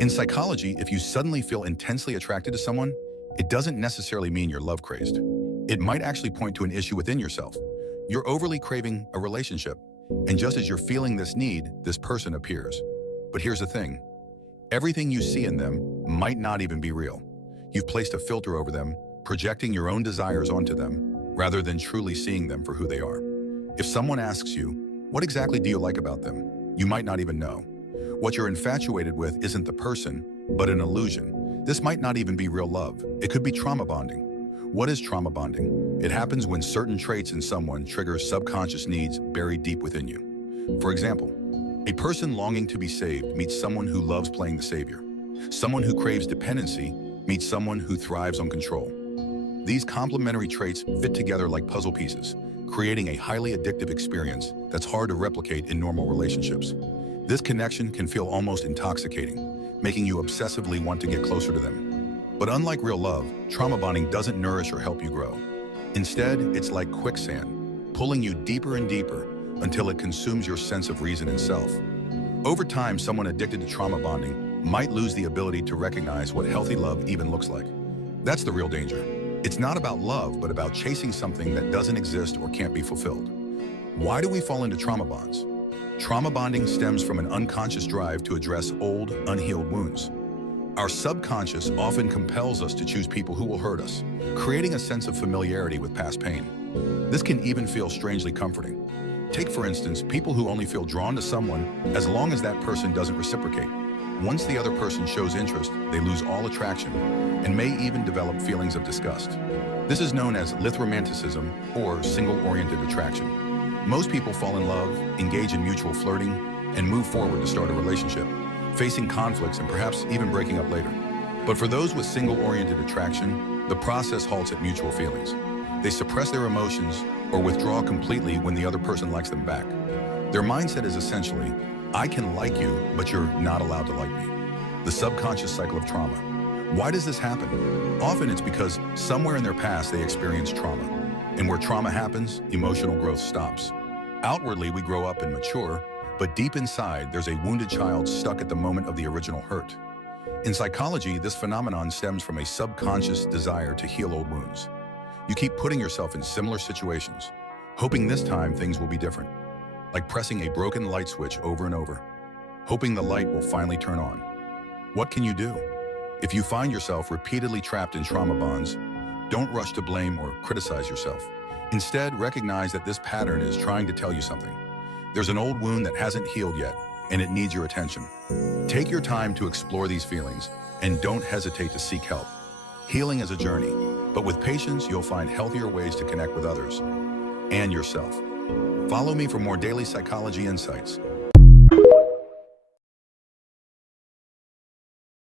In psychology, if you suddenly feel intensely attracted to someone, it doesn't necessarily mean you're love crazed. It might actually point to an issue within yourself. You're overly craving a relationship, and just as you're feeling this need, this person appears. But here's the thing. Everything you see in them might not even be real. You've placed a filter over them, projecting your own desires onto them, rather than truly seeing them for who they are. If someone asks you, what exactly do you like about them? You might not even know. What you're infatuated with isn't the person, but an illusion. This might not even be real love. It could be trauma bonding. What is trauma bonding? It happens when certain traits in someone trigger subconscious needs buried deep within you. For example, a person longing to be saved meets someone who loves playing the savior. Someone who craves dependency meets someone who thrives on control. These complementary traits fit together like puzzle pieces, creating a highly addictive experience that's hard to replicate in normal relationships. This connection can feel almost intoxicating, making you obsessively want to get closer to them. But unlike real love, trauma bonding doesn't nourish or help you grow. Instead, it's like quicksand, pulling you deeper and deeper until it consumes your sense of reason and self. Over time, someone addicted to trauma bonding might lose the ability to recognize what healthy love even looks like. That's the real danger. It's not about love, but about chasing something that doesn't exist or can't be fulfilled. Why do we fall into trauma bonds? Trauma bonding stems from an unconscious drive to address old, unhealed wounds. Our subconscious often compels us to choose people who will hurt us, creating a sense of familiarity with past pain. This can even feel strangely comforting. Take, for instance, people who only feel drawn to someone as long as that person doesn't reciprocate. Once the other person shows interest, they lose all attraction and may even develop feelings of disgust. This is known as lithromanticism or single-oriented attraction. Most people fall in love, engage in mutual flirting, and move forward to start a relationship, facing conflicts and perhaps even breaking up later. But for those with single-oriented attraction, the process halts at mutual feelings. They suppress their emotions or withdraw completely when the other person likes them back. Their mindset is essentially, I can like you, but you're not allowed to like me. The subconscious cycle of trauma. Why does this happen? Often it's because somewhere in their past they experienced trauma. And where trauma happens, emotional growth stops. Outwardly, we grow up and mature, but deep inside, there's a wounded child stuck at the moment of the original hurt. In psychology, this phenomenon stems from a subconscious desire to heal old wounds. You keep putting yourself in similar situations, hoping this time things will be different, like pressing a broken light switch over and over, hoping the light will finally turn on. What can you do? If you find yourself repeatedly trapped in trauma bonds, don't rush to blame or criticize yourself. Instead, recognize that this pattern is trying to tell you something. There's an old wound that hasn't healed yet, and it needs your attention. Take your time to explore these feelings, and don't hesitate to seek help. Healing is a journey, but with patience, you'll find healthier ways to connect with others and yourself. Follow me for more daily psychology insights.